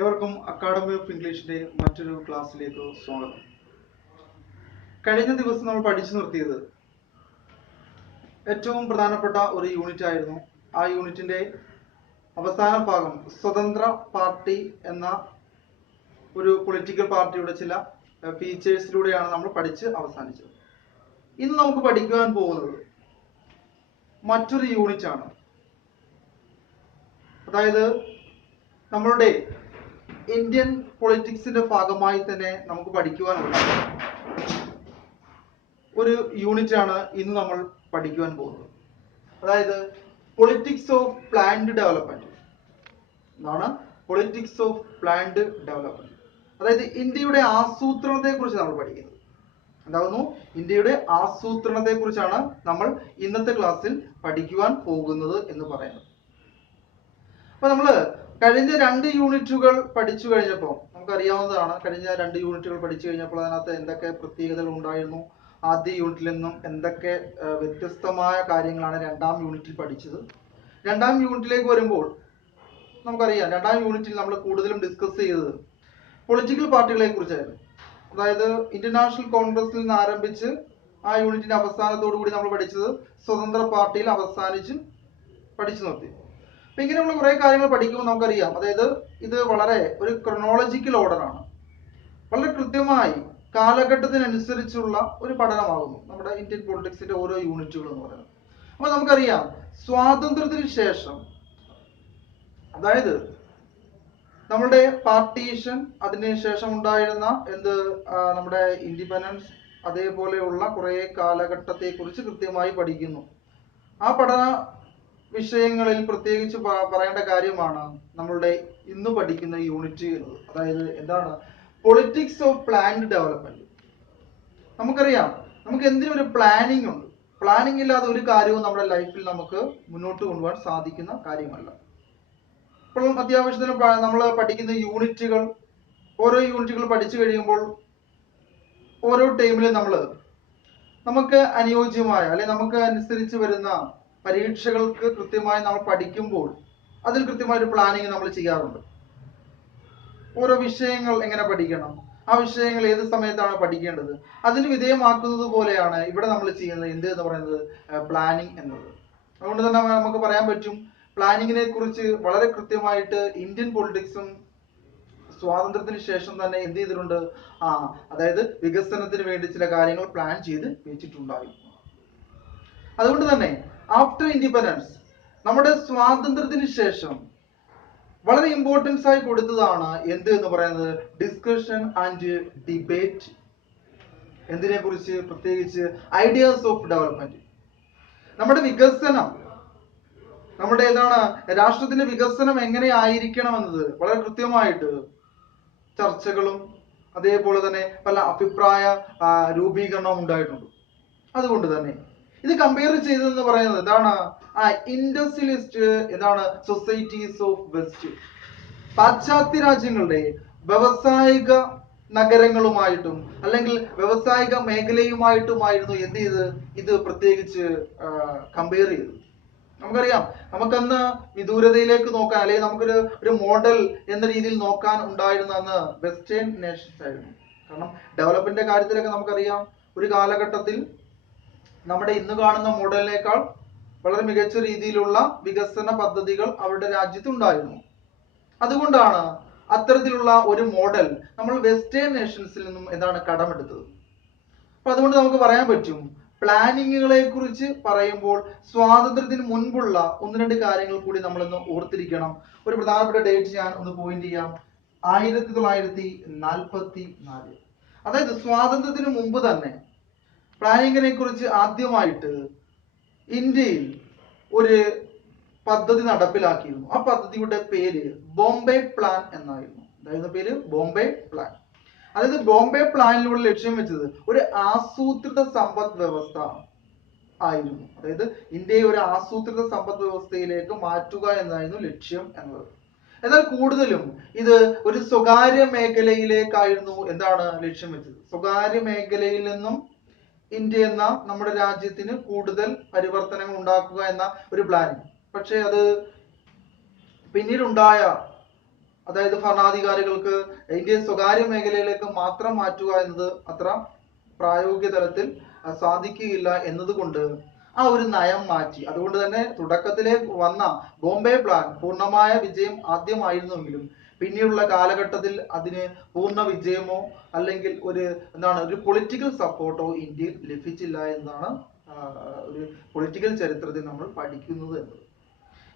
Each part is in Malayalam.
ഏവർക്കും അക്കാഡമി ഓഫ് ഇംഗ്ലീഷിന്റെ മറ്റൊരു ക്ലാസ്സിലേക്ക് സ്വാഗതം. കഴിഞ്ഞ ദിവസം നമ്മൾ പഠിച്ചു നിർത്തിയത് ഏറ്റവും പ്രധാനപ്പെട്ട ഒരു യൂണിറ്റ് ആയിരുന്നു. ആ യൂണിറ്റിന്റെ അവസാന ഭാഗം സ്വതന്ത്ര പാർട്ടി എന്ന ഒരു പൊളിറ്റിക്കൽ പാർട്ടിയുടെ ചില ഫീച്ചേഴ്സിലൂടെയാണ് നമ്മൾ പഠിച്ച് അവസാനിച്ചത്. ഇന്ന് നമുക്ക് പഠിക്കുവാൻ പോകുന്നത് മറ്റൊരു യൂണിറ്റ് ആണ്. അതായത് നമ്മളുടെ ഇന്ത്യൻ പൊളിറ്റിക്സിന്റെ ഭാഗമായി തന്നെ നമുക്ക് പഠിക്കുവാനുള്ള ഒരു യൂണിറ്റ് ആണ് ഇന്ന് നമ്മൾ പഠിക്കുവാൻ പോകുന്നത്. അതായത് പൊളിറ്റിക്സ് ഓഫ് പ്ലാൻഡ് ഡെവലപ്മെന്റ്. എന്താണ് പൊളിറ്റിക്സ് ഓഫ് പ്ലാൻഡ് ഡെവലപ്മെന്റ്? അതായത് ഇന്ത്യയുടെ ആസൂത്രണത്തെ കുറിച്ച് നമ്മൾ പഠിക്കുന്നത്. എന്താകുന്നു? ഇന്ത്യയുടെ ആസൂത്രണത്തെ കുറിച്ചാണ് നമ്മൾ ഇന്നത്തെ ക്ലാസ്സിൽ പഠിക്കുവാൻ പോകുന്നത് എന്ന് പറയുന്നത്. അപ്പൊ നമ്മള് കഴിഞ്ഞ 2 യൂണിറ്റുകൾ പഠിച്ചു കഴിഞ്ഞപ്പോൾ നമുക്കറിയാവുന്നതാണ്. കഴിഞ്ഞ 2 യൂണിറ്റുകൾ പഠിച്ചു കഴിഞ്ഞപ്പോൾ അതിനകത്ത് എന്തൊക്കെ പ്രത്യേകതകൾ ഉണ്ടായിരുന്നു, ആദ്യ യൂണിറ്റിൽ നിന്നും എന്തൊക്കെ വ്യത്യസ്തമായ കാര്യങ്ങളാണ് 2ാം യൂണിറ്റിൽ പഠിച്ചത്. 2ാം യൂണിറ്റിലേക്ക് വരുമ്പോൾ നമുക്കറിയാം, 2ാം യൂണിറ്റിൽ നമ്മൾ കൂടുതലും ഡിസ്കസ് ചെയ്തത് പൊളിറ്റിക്കൽ പാർട്ടികളെ കുറിച്ചായിരുന്നു. അതായത് ഇന്ത്യൻ നാഷണൽ കോൺഗ്രസിൽ നിന്ന് ആരംഭിച്ച് ആ യൂണിറ്റിന്റെ അവസാനത്തോടു കൂടി നമ്മൾ പഠിച്ചത് സ്വതന്ത്ര പാർട്ടിയിൽ അവസാനിച്ച് പഠിച്ചു നിർത്തി. അപ്പൊ ഇങ്ങനെയുള്ള കുറെ കാര്യങ്ങൾ പഠിക്കുമ്പോൾ നമുക്കറിയാം, അതായത് ഇത് വളരെ ഒരു ക്രൊണോളജിക്കൽ ഓർഡർ ആണ്. വളരെ കൃത്യമായി കാലഘട്ടത്തിനനുസരിച്ചുള്ള ഒരു പഠനമാകുന്നു നമ്മുടെ ഇന്ത്യൻ പൊളിറ്റിക്സിന്റെ ഓരോ യൂണിറ്റുകൾ എന്ന് പറയുന്നത്. അപ്പൊ നമുക്കറിയാം, സ്വാതന്ത്ര്യത്തിന് ശേഷം, അതായത് നമ്മുടെ പാർട്ടീഷൻ, അതിനുശേഷം ഉണ്ടായിരുന്ന നമ്മുടെ ഇൻഡിപെൻഡൻസ്, അതേപോലെയുള്ള കുറെ കാലഘട്ടത്തെ കുറിച്ച് കൃത്യമായി പഠിക്കുന്നു. ആ പഠന വിഷയങ്ങളിൽ പ്രത്യേകിച്ച് പറയേണ്ട കാര്യമാണ് നമ്മളുടെ ഇന്ന് പഠിക്കുന്ന യൂണിറ്റ് എന്നത്. അതായത് എന്താണ് പൊളിറ്റിക്സ് ഓഫ് പ്ലാൻഡ് ഡെവലപ്മെന്റ്. നമുക്കറിയാം, നമുക്ക് എന്തിനും ഒരു പ്ലാനിങ് ഉണ്ട്. പ്ലാനിങ് ഇല്ലാതെ ഒരു കാര്യവും നമ്മുടെ ലൈഫിൽ നമുക്ക് മുന്നോട്ട് കൊണ്ടുപോകാൻ സാധിക്കുന്ന കാര്യമല്ല. ഇപ്പോഴും അത്യാവശ്യത്തിന് നമ്മൾ പഠിക്കുന്ന യൂണിറ്റുകൾ, ഓരോ യൂണിറ്റുകൾ പഠിച്ചു കഴിയുമ്പോൾ ഓരോ ടൈമിലും നമുക്ക് അനുയോജ്യമായ അല്ലെങ്കിൽ നമുക്ക് അനുസരിച്ച് വരുന്ന പരീക്ഷകൾക്ക് കൃത്യമായി നമ്മൾ പഠിക്കുമ്പോൾ അതിൽ കൃത്യമായ ഒരു പ്ലാനിങ് നമ്മൾ ചെയ്യാറുണ്ട്. ഓരോ വിഷയങ്ങൾ എങ്ങനെ പഠിക്കണം, ആ വിഷയങ്ങൾ ഏത് സമയത്താണ് പഠിക്കേണ്ടത്, അതിന് വിധേയമാക്കുന്നത് പോലെയാണ് ഇവിടെ നമ്മൾ ചെയ്യുന്നത് എന്ത് എന്ന് പറയുന്നത് പ്ലാനിങ് എന്നത്. അതുകൊണ്ട് തന്നെ നമുക്ക് പറയാൻ പറ്റും, പ്ലാനിങ്ങിനെ കുറിച്ച് വളരെ കൃത്യമായിട്ട് ഇന്ത്യൻ പൊളിറ്റിക്സും സ്വാതന്ത്ര്യത്തിന് ശേഷം തന്നെ എന്ത് ചെയ്തിട്ടുണ്ട്, അതായത് വികസനത്തിന് വേണ്ടി ചില കാര്യങ്ങൾ പ്ലാൻ ചെയ്ത് വെച്ചിട്ടുണ്ടായിരുന്നു. അതുകൊണ്ട് തന്നെ ആഫ്റ്റർ ഇൻഡിപെൻഡൻസ്, നമ്മുടെ സ്വാതന്ത്ര്യത്തിന് ശേഷം വളരെ ഇമ്പോർട്ടൻസ് ആയി കൊടുത്തതാണ് എന്ത് എന്ന് പറയുന്നത് ഡിസ്കഷൻ ആൻഡ് ഡിബേറ്റ്. എന്തിനെ കുറിച്ച്? പ്രത്യേകിച്ച് ഐഡിയാസ് ഓഫ് ഡെവലപ്മെന്റ്. നമ്മുടെ വികസനം, നമ്മുടെ രാഷ്ട്രത്തിന്റെ വികസനം എങ്ങനെ ആയിരിക്കണം എന്നത് വളരെ കൃത്യമായിട്ട് ചർച്ചകളും അതേപോലെ തന്നെ പല അഭിപ്രായ രൂപീകരണവും ഉണ്ടായിട്ടുണ്ട്. അതുകൊണ്ട് തന്നെ ഇത് കമ്പയർ ചെയ്തതെന്ന് പറയുന്നത് ഇൻഡസ്ട്രിയലിസ്റ്റ് സൊസൈറ്റീസ് ഓഫ് വെസ്റ്റ്. പാശ്ചാത്യ രാജ്യങ്ങളുടെ വ്യവസായിക നഗരങ്ങളുമായിട്ടും അല്ലെങ്കിൽ വ്യവസായിക മേഖലയുമായിട്ടുമായിരുന്നു എന്ത് ചെയ്ത് ഇത് പ്രത്യേകിച്ച് കമ്പയർ ചെയ്തത്. നമുക്കറിയാം, നമുക്കന്ന് വിദൂരതയിലേക്ക് നോക്കാൻ അല്ലെങ്കിൽ നമുക്കൊരു മോഡൽ എന്ന രീതിയിൽ നോക്കാൻ ഉണ്ടായിരുന്ന അന്ന് വെസ്റ്റേൺ നേഷൻസ് ആയിരുന്നു. കാരണം ഡെവലപ്മെന്റിന്റെ കാര്യത്തിലൊക്കെ നമുക്കറിയാം, ഒരു കാലഘട്ടത്തിൽ നമ്മുടെ ഇന്ന് കാണുന്ന മോഡലിനേക്കാൾ വളരെ മികച്ച രീതിയിലുള്ള വികസന പദ്ധതികൾ അവരുടെ രാജ്യത്തുണ്ടായിരുന്നു. അതുകൊണ്ടാണ് അത്തരത്തിലുള്ള ഒരു മോഡൽ നമ്മൾ വെസ്റ്റേൺ നേഷൻസിൽ നിന്നും കടമെടുത്തത്. അപ്പൊ അതുകൊണ്ട് നമുക്ക് പറയാൻ പറ്റും, പ്ലാനിങ്ങുകളെ കുറിച്ച് പറയുമ്പോൾ സ്വാതന്ത്ര്യത്തിന് മുൻപുള്ള 1-2 കാര്യങ്ങൾ കൂടി നമ്മളൊന്ന് ഓർത്തിരിക്കണം. ഒരു പ്രധാനപ്പെട്ട ഡേറ്റ് ഞാൻ ഒന്ന് പോയിന്റ് ചെയ്യാം. 1944. അതായത് സ്വാതന്ത്ര്യത്തിന് മുമ്പ് തന്നെ പ്ലാനിങ്ങിനെ കുറിച്ച് ആദ്യമായിട്ട് ഇന്ത്യയിൽ ഒരു പദ്ധതി നടപ്പിലാക്കിയിരുന്നു. ആ പദ്ധതിയുടെ പേര് ബോംബെ പ്ലാൻ എന്നായിരുന്നു. അതായത് പേര് ബോംബെ പ്ലാൻ. അതായത് ബോംബെ പ്ലാനിലൂടെ ലക്ഷ്യം വെച്ചത് ഒരു ആസൂത്രിത സമ്പദ് വ്യവസ്ഥ ആയിരുന്നു. അതായത് ഇന്ത്യയെ ഒരു ആസൂത്രിത സമ്പദ് വ്യവസ്ഥയിലേക്ക് മാറ്റുക എന്നായിരുന്നു ലക്ഷ്യം എന്നത്. എന്നാൽ കൂടുതലും ഇത് ഒരു സ്വകാര്യ മേഖലയിലേക്കായിരുന്നു ലക്ഷ്യം വെച്ചത്. സ്വകാര്യ മേഖലയിൽ നിന്നും ഇന്ത്യ എന്ന നമ്മുടെ രാജ്യത്തിന് കൂടുതൽ പരിവർത്തനങ്ങൾ ഉണ്ടാക്കുക എന്ന ഒരു പ്ലാനിങ്. പക്ഷെ അത് പിന്നീടുണ്ടായ അതായത് ഭരണാധികാരികൾക്ക് ഇന്ത്യയെ സ്വകാര്യ മേഖലയിലേക്ക് മാത്രം മാറ്റുക എന്നത് അത്ര പ്രായോഗിക തലത്തിൽ സാധിക്കുകയില്ല എന്നതുകൊണ്ട് ആ ഒരു നയം മാറ്റി. അതുകൊണ്ട് തന്നെ തുടക്കത്തിലെ വന്ന ബോംബെ പ്ലാൻ പൂർണ്ണമായ വിജയം ആദ്യമായിരുന്നുവെങ്കിലും പിന്നീടുള്ള കാലഘട്ടത്തിൽ അതിന് പൂർണ്ണ വിജയമോ അല്ലെങ്കിൽ ഒരു പൊളിറ്റിക്കൽ സപ്പോർട്ടോ ഇന്ത്യയിൽ ലഭിച്ചില്ല എന്നാണ് ഒരു പൊളിറ്റിക്കൽ ചരിത്രത്തിൽ നമ്മൾ പഠിക്കുന്നത് എന്നത്.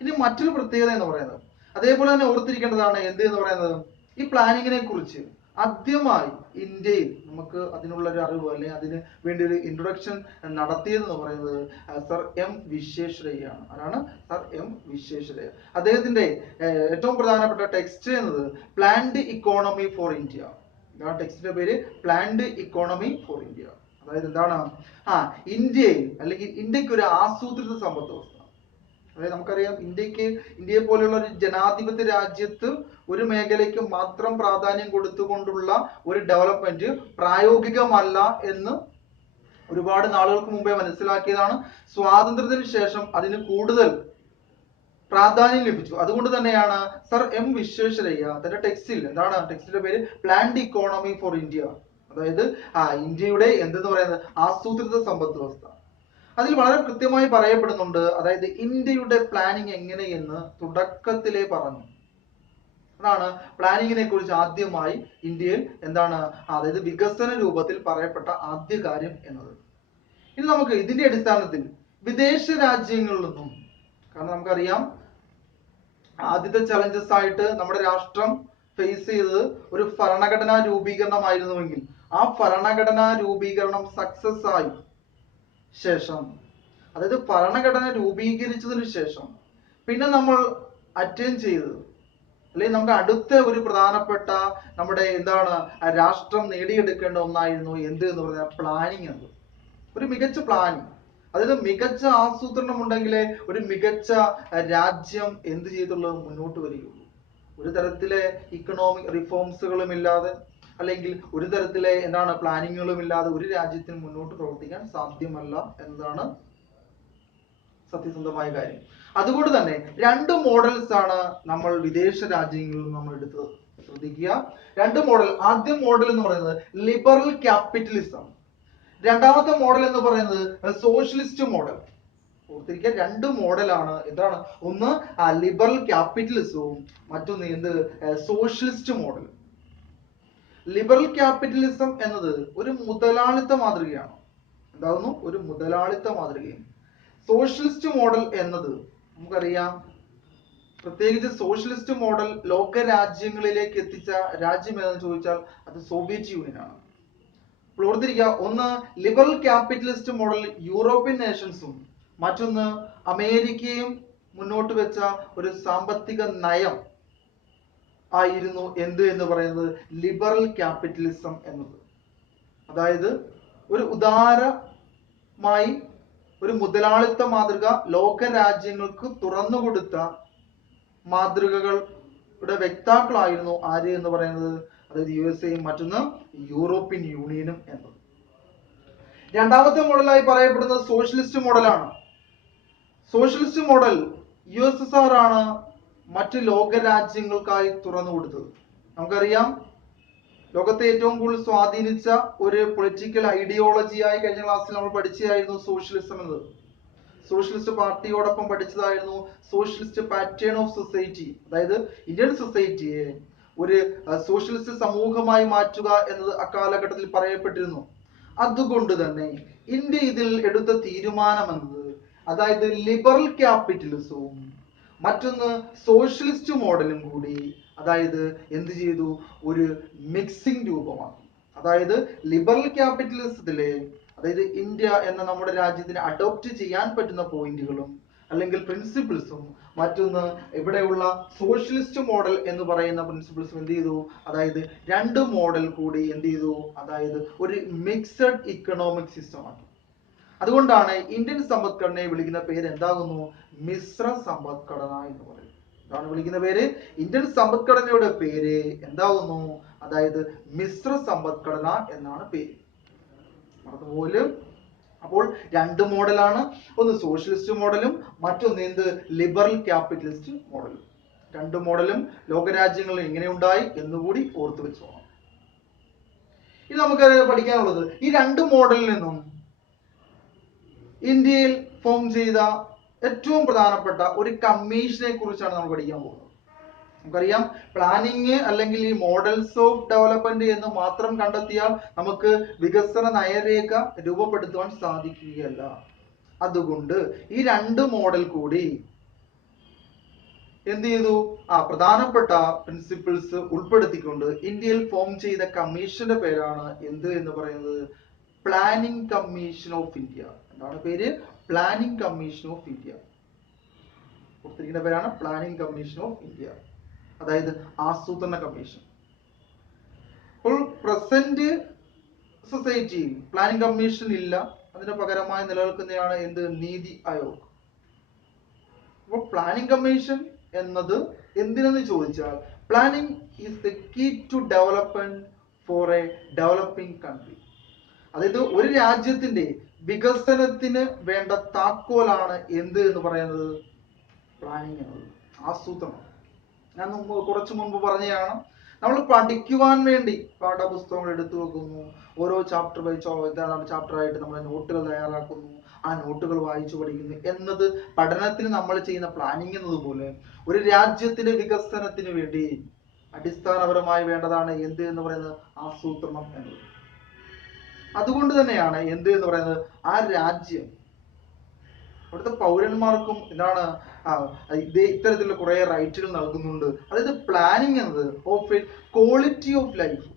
ഇനി മറ്റൊരു പ്രത്യേകത എന്ന് പറയുന്നത്, അതേപോലെ തന്നെ ഓർത്തിരിക്കേണ്ടതാണ് എന്ന് പറയുന്നത്, ഈ പ്ലാനിങ്ങിനെ കുറിച്ച് ആദ്യമായി ഇന്ത്യയിൽ നമുക്ക് അതിനുള്ള ഒരു അറിവ് അല്ലെങ്കിൽ അതിന് വേണ്ടി ഒരു ഇൻട്രൊഡക്ഷൻ നടത്തിയതെന്ന് പറയുന്നത് സർ എം വിശ്വേശ്വരയ്യാണ്. ആരാണ്? Sir M Visvesvaraya. അദ്ദേഹത്തിന്റെ ഏറ്റവും പ്രധാനപ്പെട്ട ടെക്സ്റ്റ് എന്നത് പ്ലാൻഡ് ഇക്കോണമി ഫോർ ഇന്ത്യ. ഇതാണ് ടെക്സ്റ്റിന്റെ പേര്, പ്ലാൻഡ് ഇക്കോണമി ഫോർ ഇന്ത്യ. അതായത് എന്താണ്? ഇന്ത്യയിൽ അല്ലെങ്കിൽ ഇന്ത്യക്ക് ഒരു ആസൂത്രിത സമ്പദ് വ്യവസ്ഥ. അതായത് നമുക്കറിയാം, ഇന്ത്യയെ പോലെയുള്ള ഒരു ജനാധിപത്യ രാജ്യത്ത് ഒരു മേഖലയ്ക്ക് മാത്രം പ്രാധാന്യം കൊടുത്തുകൊണ്ടുള്ള ഒരു ഡെവലപ്മെന്റ് പ്രായോഗികമല്ല എന്ന് ഒരുപാട് നാളുകൾക്ക് മുമ്പേ മനസ്സിലാക്കിയതാണ്. സ്വാതന്ത്ര്യത്തിന് ശേഷം അതിന് കൂടുതൽ പ്രാധാന്യം ലഭിച്ചു. അതുകൊണ്ട് തന്നെയാണ് സർ എം വിശ്വേശ്വരയ്യ തന്റെ ടെക്സ്റ്റിന്റെ പേര് പ്ലാൻഡ് ഇക്കോണമി ഫോർ ഇന്ത്യ. അതായത് ഇന്ത്യയുടെ എന്തെന്ന് പറയുന്നത് ആസൂത്രിത സമ്പദ് വ്യവസ്ഥ. അതിൽ വളരെ കൃത്യമായി പറയപ്പെടുന്നുണ്ട്, അതായത് ഇന്ത്യയുടെ പ്ലാനിങ് എങ്ങനെയെന്ന് തുടക്കത്തിലേ പറഞ്ഞു. അതാണ് പ്ലാനിങ്ങിനെ കുറിച്ച് ആദ്യമായി ഇന്ത്യയിൽ അതായത് വികസന രൂപത്തിൽ പറയപ്പെട്ട ആദ്യ കാര്യം എന്നത്. ഇനി നമുക്ക് ഇതിന്റെ അടിസ്ഥാനത്തിൽ വിദേശ രാജ്യങ്ങളിൽ നിന്നും, കാരണം നമുക്കറിയാം ആദ്യത്തെ ചലഞ്ചസ് ആയിട്ട് നമ്മുടെ രാഷ്ട്രം ഫേസ് ചെയ്തത് ഒരു ഭരണഘടനാ രൂപീകരണമായിരുന്നുവെങ്കിൽ ആ ഭരണഘടനാ രൂപീകരണം സക്സസ് ആയി ശേഷം, അതായത് ഭരണഘടന രൂപീകരിച്ചതിന് ശേഷം പിന്നെ നമ്മൾ അറ്റൈൻ ചെയ്തത് അല്ലെങ്കിൽ നമുക്ക് അടുത്ത ഒരു പ്രധാനപ്പെട്ട നമ്മുടെ രാഷ്ട്രം നേടിയെടുക്കേണ്ട ഒന്നായിരുന്നു എന്ന് പറഞ്ഞാൽ പ്ലാനിങ് എന്നത്. ഒരു മികച്ച പ്ലാനിങ്, അതായത് മികച്ച ആസൂത്രണം ഉണ്ടെങ്കിലേ ഒരു മികച്ച രാജ്യം മുന്നോട്ട് വരികയുള്ളൂ. ഒരു തരത്തിലെ ഇക്കണോമിക് റിഫോംസുകളും ഇല്ലാതെ അല്ലെങ്കിൽ ഒരു തരത്തിലെ പ്ലാനിങ്ങുകളും ഇല്ലാതെ ഒരു രാജ്യത്തിന് മുന്നോട്ട് പ്രവർത്തിക്കാൻ സാധ്യമല്ല എന്നതാണ് സത്യസന്ധമായ കാര്യം. അതുകൊണ്ട് തന്നെ രണ്ട് മോഡൽസ് ആണ് നമ്മൾ വിദേശ രാജ്യങ്ങളിൽ നമ്മൾ എടുത്തത്. ശ്രദ്ധിക്കുക, രണ്ട് മോഡൽ. ആദ്യ മോഡൽ എന്ന് പറയുന്നത് ലിബറൽ ക്യാപിറ്റലിസം, രണ്ടാമത്തെ മോഡൽ എന്ന് പറയുന്നത് സോഷ്യലിസ്റ്റ് മോഡൽ. ഓർത്തിരിക്കുക, രണ്ട് മോഡലാണ്. ഒന്ന് ലിബറൽ ക്യാപിറ്റലിസവും മറ്റൊന്ന് സോഷ്യലിസ്റ്റ് മോഡൽ. ലിബറൽ ക്യാപിറ്റലിസം എന്നത് ഒരു മുതലാളിത്ത മാതൃകയാണ്. ഒരു മുതലാളിത്ത മാതൃകയാണ്. സോഷ്യലിസ്റ്റ് മോഡൽ എന്നത് നമുക്കറിയാം, പ്രത്യേകിച്ച് സോഷ്യലിസ്റ്റ് മോഡൽ ലോക രാജ്യങ്ങളിലേക്ക് എത്തിച്ച രാജ്യം ഏതെന്ന് ചോദിച്ചാൽ അത് സോവിയറ്റ് യൂണിയൻ ആണ്. അപ്പോൾ ഓർത്തിരിക്കുക, ഒന്ന് ലിബറൽ ക്യാപിറ്റലിസ്റ്റ് മോഡൽ യൂറോപ്യൻ നേഷൻസും മറ്റൊന്ന് അമേരിക്കയും മുന്നോട്ട് വെച്ച ഒരു സാമ്പത്തിക നയം ആയിരുന്നു എന്ന് പറയുന്നത് ലിബറൽ ക്യാപിറ്റലിസം എന്നത്. അതായത് ഒരു ഉദാരമായി ഒരു മുതലാളിത്ത മാതൃക ലോക രാജ്യങ്ങൾക്ക് തുറന്നുകൊടുത്ത മാതൃകകളുടെ വ്യക്താക്കളായിരുന്നു ആര് എന്ന് പറയുന്നത്, അതായത് USA മറ്റൊന്ന് യൂറോപ്യൻ യൂണിയനും എന്നത്. രണ്ടാമത്തെ മോഡലായി പറയപ്പെടുന്നത് സോഷ്യലിസ്റ്റ് മോഡലാണ്. സോഷ്യലിസ്റ്റ് മോഡൽ USSR ആണ് മറ്റ് ലോക രാജ്യങ്ങൾക്കായി തുറന്നു കൊടുത്തത്. നമുക്കറിയാം, ലോകത്തെ ഏറ്റവും കൂടുതൽ സ്വാധീനിച്ച ഒരു പൊളിറ്റിക്കൽ ഐഡിയോളജിയായി കഴിഞ്ഞ ക്ലാസ്സിൽ നമ്മൾ പഠിച്ചതായിരുന്നു സോഷ്യലിസം എന്നത്. സോഷ്യലിസ്റ്റ് പാർട്ടിയോടൊപ്പം പഠിച്ചതായിരുന്നു സോഷ്യലിസ്റ്റ് പാറ്റേൺ ഓഫ് സൊസൈറ്റി. അതായത് ഇന്ത്യൻ സൊസൈറ്റിയെ ഒരു സോഷ്യലിസ്റ്റ് സമൂഹമായി മാറ്റുക എന്നത് അക്കാലഘട്ടത്തിൽ പറയപ്പെട്ടിരുന്നു. അതുകൊണ്ട് തന്നെ ഇന്ത്യ ഇതിൽ എടുത്ത തീരുമാനം എന്നത്, അതായത് ലിബറൽ ക്യാപിറ്റലിസവും മറ്റൊന്ന് സോഷ്യലിസ്റ്റ് മോഡലും കൂടി അതായത് ഒരു മിക്സിംഗ് രൂപമാണ്. അതായത് ലിബറൽ ക്യാപിറ്റലിസത്തിലെ അതായത് ഇന്ത്യ എന്ന നമ്മുടെ രാജ്യത്തിന് അഡോപ്റ്റ് ചെയ്യാൻ പറ്റുന്ന പോയിന്റുകളും അല്ലെങ്കിൽ പ്രിൻസിപ്പിൾസും മറ്റൊന്ന് ഇവിടെയുള്ള സോഷ്യലിസ്റ്റ് മോഡൽ എന്ന് പറയുന്ന പ്രിൻസിപ്പിൾസും അതായത് രണ്ട് മോഡൽ കൂടി അതായത് ഒരു മിക്സഡ് ഇക്കണോമിക് സിസ്റ്റമാണ്. അതുകൊണ്ടാണ് ഇന്ത്യൻ സമ്പദ്ഘടനയെ വിളിക്കുന്ന പേര് മിശ്ര സമ്പദ്ഘടന എന്ന് പറയും. എന്താണ് വിളിക്കുന്ന പേര്? ഇന്ത്യൻ സമ്പദ്ഘടനയുടെ പേര് അതായത് മിശ്ര സമ്പദ്ഘടന എന്നാണ് പേര്. അതുപോലെ അപ്പോൾ രണ്ട് മോഡലാണ്, ഒന്ന് സോഷ്യലിസ്റ്റ് മോഡലും മറ്റൊന്ന് ലിബറൽ ക്യാപിറ്റലിസ്റ്റ് മോഡലും. രണ്ട് മോഡലും ലോകരാജ്യങ്ങളിൽ എങ്ങനെ ഉണ്ടായി എന്നുകൂടി ഓർത്തു വെച്ചോണം. ഇനി നമുക്ക് പഠിക്കാനുള്ളത് ഈ രണ്ട് മോഡലിൽ നിന്നും ഇന്ത്യയിൽ ഫോം ചെയ്ത ഏറ്റവും പ്രധാനപ്പെട്ട ഒരു കമ്മീഷനെ കുറിച്ചാണ് നമ്മൾ പഠിക്കാൻ പോകുന്നത്. നമുക്കറിയാം, പ്ലാനിങ് അല്ലെങ്കിൽ ഈ മോഡൽസ് ഓഫ് ഡെവലപ്മെന്റ് എന്ന് മാത്രം കണ്ടെത്തിയാൽ നമുക്ക് വികസന നയരേഖ രൂപപ്പെടുത്തുവാൻ സാധിക്കുകയല്ല. അതുകൊണ്ട് ഈ രണ്ട് മോഡൽ കൂടി എന്ത് ചെയ്തു, പ്രധാനപ്പെട്ട പ്രിൻസിപ്പിൾസ് ഉൾപ്പെടുത്തിക്കൊണ്ട് ഇന്ത്യയിൽ ഫോം ചെയ്ത കമ്മീഷന്റെ പേരാണ് എന്ത് എന്ന് പറയുന്നത്, പ്ലാനിംഗ് കമ്മീഷൻ ഓഫ് ഇന്ത്യ. എന്താണ് പേര്? Planning commission of India. കൊടുത്തിരിക്കുന്ന പേരാണ് പ്ലാനിംഗ് കമ്മീഷൻ ഓഫ് ഇന്ത്യ, അതായത് ആസൂത്രണ കമ്മീഷൻ. ഇപ്പോൾ പ്രസന്റ് സൊസൈറ്റിയിൽ പ്ലാനിംഗ് കമ്മീഷൻ ഇല്ല, അതിന് പകരമായി നിലനിൽക്കുന്നതാണ് എന്ത്, നീതി ആയോഗ്. അപ്പോൾ പ്ലാനിംഗ് കമ്മീഷൻ എന്നത് എന്തിനെന്ന് ചോദിച്ചാൽ, planning is the key to development for a developing country. അതായത് ഒരു രാജ്യത്തിന്റെ വികസനത്തിന് വേണ്ട താക്കോലാണ് എന്ത് എന്ന് പറയുന്നത്, പ്ലാനിംഗ് എന്നത്, ആസൂത്രണം. ഞാൻ കുറച്ചു മുൻപ് പറഞ്ഞതാണ്, നമ്മൾ പഠിക്കുവാൻ വേണ്ടി പാഠപുസ്തകങ്ങൾ എടുത്തു വെക്കുന്നു, ഓരോ ചാപ്റ്റർ ബൈ ചാപ്റ്റർ ആയിട്ട് നമ്മൾ നോട്ടുകൾ തയ്യാറാക്കുന്നു, ആ നോട്ടുകൾ വായിച്ചു പഠിക്കുന്നു എന്നത് പഠനത്തിന് നമ്മൾ ചെയ്യുന്ന പ്ലാനിംഗ് എന്നതുപോലെ ഒരു രാജ്യത്തിന്റെ വികസനത്തിന് വേണ്ടി അടിസ്ഥാനപരമായി വേണ്ടതാണ് എന്ത് എന്ന് പറയുന്നത്, ആസൂത്രണം എന്നത്. അതുകൊണ്ട് തന്നെയാണ് എന്ത് എന്ന് പറയുന്നത്, ആ രാജ്യം അവിടുത്തെ പൗരന്മാർക്കും എന്താണ് ഇത്തരത്തിലുള്ള കുറെ റൈറ്റുകൾ നൽകുന്നുണ്ട്. അതായത് പ്ലാനിങ് എന്നത് of A quality of life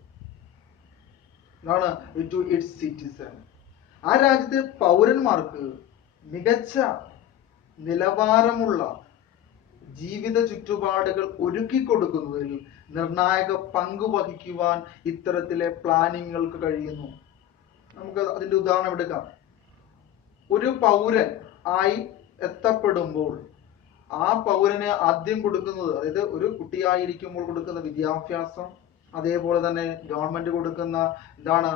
എന്താണ് ടു ഇറ്റ്സ് സിറ്റിസൺ. ആ രാജ്യത്തെ പൗരന്മാർക്ക് മികച്ച നിലവാരമുള്ള ജീവിത ചുറ്റുപാടുകൾ ഒരുക്കി കൊടുക്കുന്നതിൽ നിർണായക പങ്ക് വഹിക്കുവാൻ ഇത്തരത്തിലെ പ്ലാനിങ്ങുകൾക്ക് കഴിയുന്നു. നമുക്ക് അതിന്റെ ഉദാഹരണം എടുക്കാം. ഒരു പൗരൻ ആയി എത്തപ്പെടുമ്പോൾ ആ പൗരന് ആദ്യം കൊടുക്കുന്നത്, അതായത് ഒരു കുട്ടിയായിരിക്കുമ്പോൾ കൊടുക്കുന്ന വിദ്യാഭ്യാസം, അതേപോലെ തന്നെ ഗവൺമെന്റ് കൊടുക്കുന്ന എന്താണ്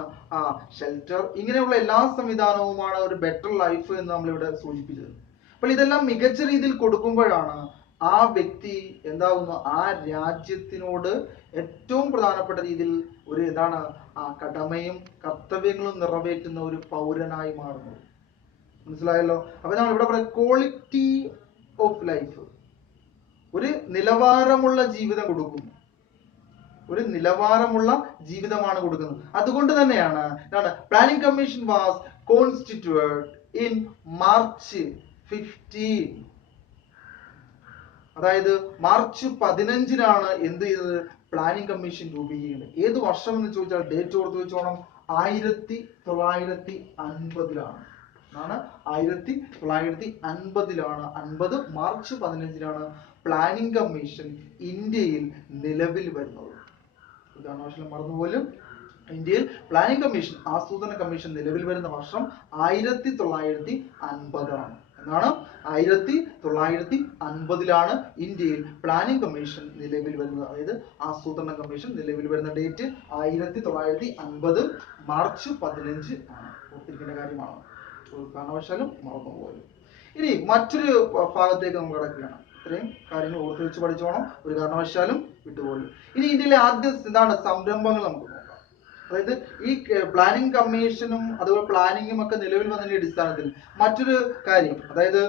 ഷെൽട്ടർ, ഇങ്ങനെയുള്ള എല്ലാ സംവിധാനവുമാണ് ഒരു ബെറ്റർ ലൈഫ് എന്ന് നമ്മളിവിടെ സൂചിപ്പിച്ചത്. അപ്പോൾ ഇതെല്ലാം മികച്ച രീതിയിൽ കൊടുക്കുമ്പോഴാണ് ആ വ്യക്തി എന്താകുന്നു, ആ രാജ്യത്തിനോട് ഏറ്റവും പ്രധാനപ്പെട്ട രീതിയിൽ ഒരു കടമയും കർത്തവ്യങ്ങളും നിറവേറ്റുന്ന ഒരു പൗരനായി മാറുന്നത്. മനസ്സിലായല്ലോ? അപ്പൊ നമ്മൾ ഇവിടെ പറയാം ക്വാളിറ്റി ഓഫ് ലൈഫ്, ഒരു നിലവാരമുള്ള ജീവിതം കൊടുക്കുന്നു, ഒരു നിലവാരമുള്ള ജീവിതമാണ് കൊടുക്കുന്നത്. അതുകൊണ്ട് തന്നെയാണ് planning commission was constituted in March 15, അതായത് മാർച്ച് 15 എന്ത് ചെയ്തത്, പ്ലാനിംഗ് കമ്മീഷൻ രൂപീകരിക്കുന്നത്. ഏത് വർഷം എന്ന് ചോദിച്ചാൽ ഡേറ്റ് ഓർത്ത് വെച്ചോണം, 1950 1950 മാർച്ച് 15 പ്ലാനിംഗ് കമ്മീഷൻ ഇന്ത്യയിൽ നിലവിൽ വരുന്നത്. ഉദാഹരണം മറന്നുപോലും, ഇന്ത്യയിൽ പ്ലാനിംഗ് കമ്മീഷൻ, ആസൂത്രണ കമ്മീഷൻ നിലവിൽ വരുന്ന വർഷം 1950 എന്നാണ്. 1950 ഇന്ത്യയിൽ പ്ലാനിംഗ് കമ്മീഷൻ നിലവിൽ വരുന്നത്. അതായത് ആസൂത്രണ കമ്മീഷൻ നിലവിൽ വരുന്ന ഡേറ്റ് 1950 മാർച്ച് 15 ആണ്. ഓർത്തിരിക്കേണ്ട കാര്യമാണ്, ഒരു കാരണവശാലും മറന്നുപോലും. ഇനി മറ്റൊരു ഭാഗത്തേക്ക് നമുക്ക് കിടക്കുകയാണ്. ഇത്രയും കാര്യങ്ങൾ ഓർത്ത് വെച്ച് പഠിച്ചോണം, ഒരു കാരണവശാലും വിട്ടുപോലും. ഇനി ഇന്ത്യയിലെ ആദ്യ സംരംഭങ്ങൾ നമുക്ക് നോക്കാം. അതായത് ഈ പ്ലാനിംഗ് കമ്മീഷനും അതുപോലെ പ്ലാനിങ്ങും ഒക്കെ നിലവിൽ വന്നതിന്റെ അടിസ്ഥാനത്തിൽ മറ്റൊരു കാര്യം, അതായത്